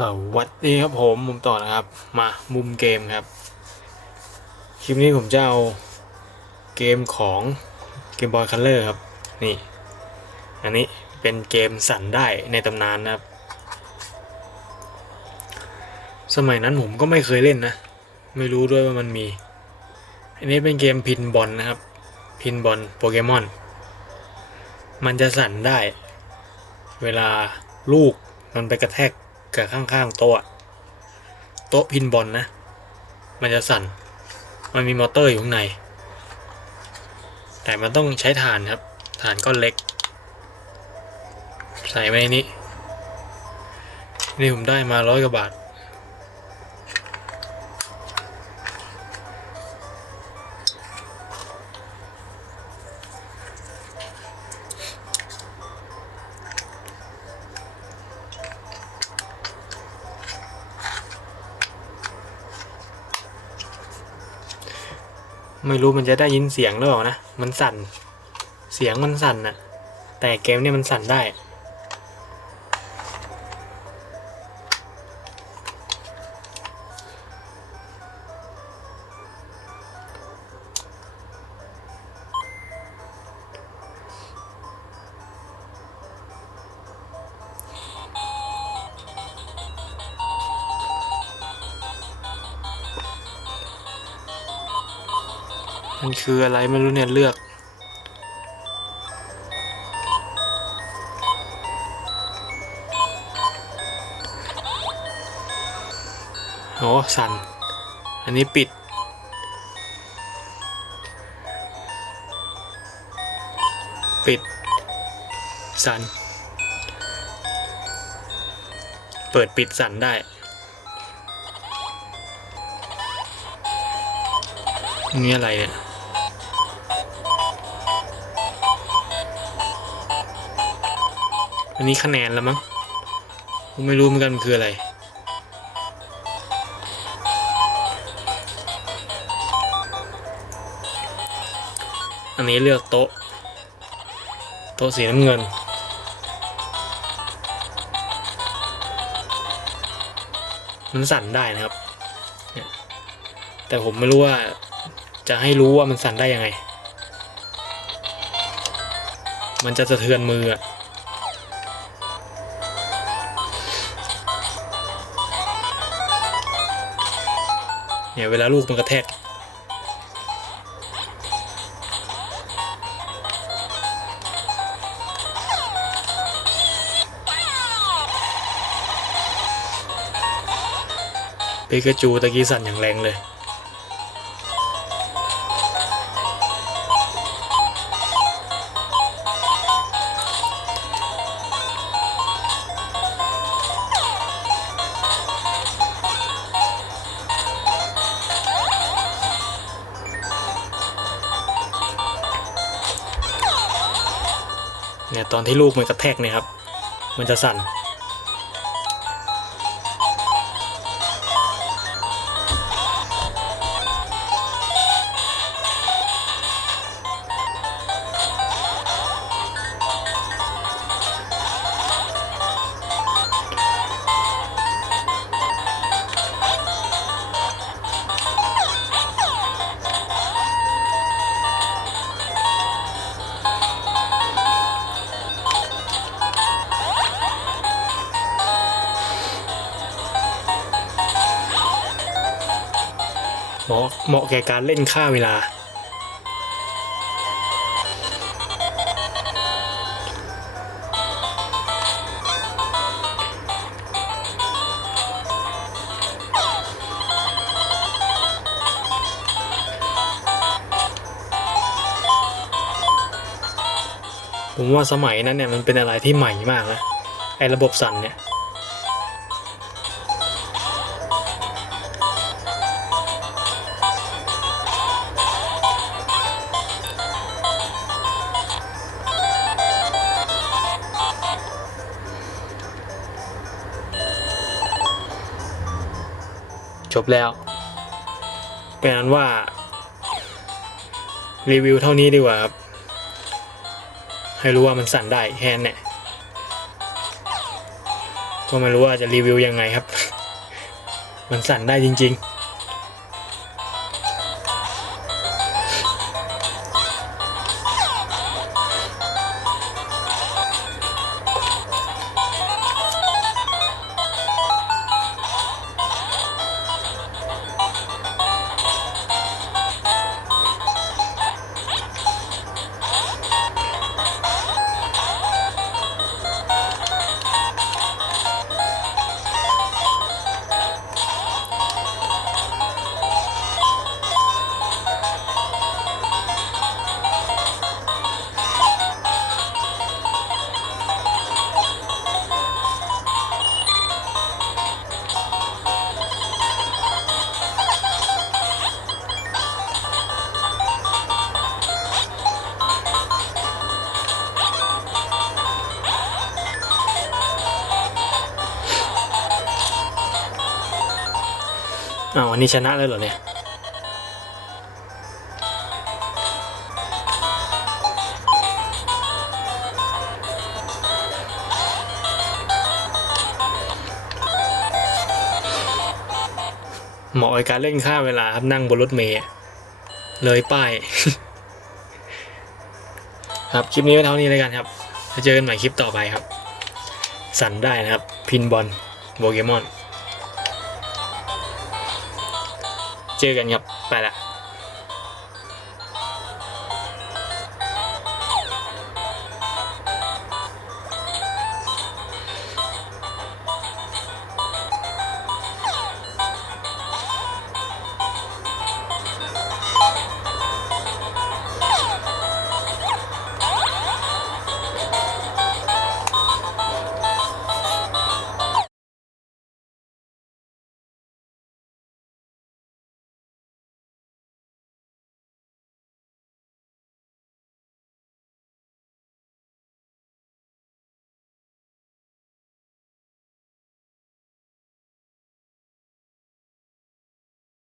สวัสดีครับผมมุมต่อนะครับ มามุมเกมครับ คลิปนี้ผมจะเอาเกมของเกมบอยคัลเลอร์ครับ นี่ อันนี้เป็นเกมสั่นได้ในตำนานนะครับ สมัยนั้นผมก็ไม่เคยเล่นนะ ไม่รู้ด้วยว่ามันมี อันนี้เป็นเกมพินบอลนะครับ พินบอลโปเกมอน มันจะสั่นได้ เวลาลูกมันไปกระแทก กับข้างๆโต๊ะโต๊ะพินบอลนะ มันจะสั่น มันมีมอเตอร์อยู่ข้างใน แต่มันต้องใช้ฐานครับ ฐานก้อนเล็ก ใส่ไว้ในนี้ นี่ผมได้มาร้อยกว่าบาท ไม่รู้มันจะได้ยินเสียงหรือเปล่านะ มันสั่น เสียงมันสั่นนะแต่เกมเนี่ยมันสั่นได้ มันคืออะไรไม่รู้เนี่ยเลือก โอ้สั่น อันนี้ปิด ปิด สั่น เปิดปิดสั่นได้นี่อะไรเนี่ย อันนี้คะแนนแล้วมั้งผมไม่รู้เหมือนกันมันคืออะไร อันนี้เลือกโต๊ะ โต๊ะสีน้ำเงิน มันสั่นได้นะครับ แต่ผมไม่รู้ว่าจะให้รู้ว่ามันสั่นได้ยังไง มันจะสะเทือนมืออะ เนี่ยเวลาลูกมันกระแทกปิกาจูตะกี้สั่นอย่างแรงเลย เนี่ยตอนที่ลูกมันกระแทกเนี่ยครับ มันจะสั่น เหมาะเหมาะแก่การเล่นค่าเวลา ผมว่าสมัยนั้นเนี่ยมันเป็นอะไรที่ใหม่มากนะไอ้ระบบสั่นเนี่ย จบแล้วเป็นนั้นว่า รีวิวเท่านี้ดีกว่าครับ ให้รู้ว่ามันสั่นได้แฮนเนี่ยก็ไม่รู้ว่าจะรีวิวยังไงครับ มันสั่นได้จริง ๆ อ้าวอันนี้ชนะแล้วเหรอเนี่ยเหมาะกับการเล่นค่าเวลาครับนั่งบนรถเมล์เลยป้าย ครับคลิปนี้ไว้เท่านี้เลยกันครับเจอกันใหม่คลิปต่อไปครับ สั่นได้นะครับ พินบอลโปเกมอน เจอกันครับ ไปละ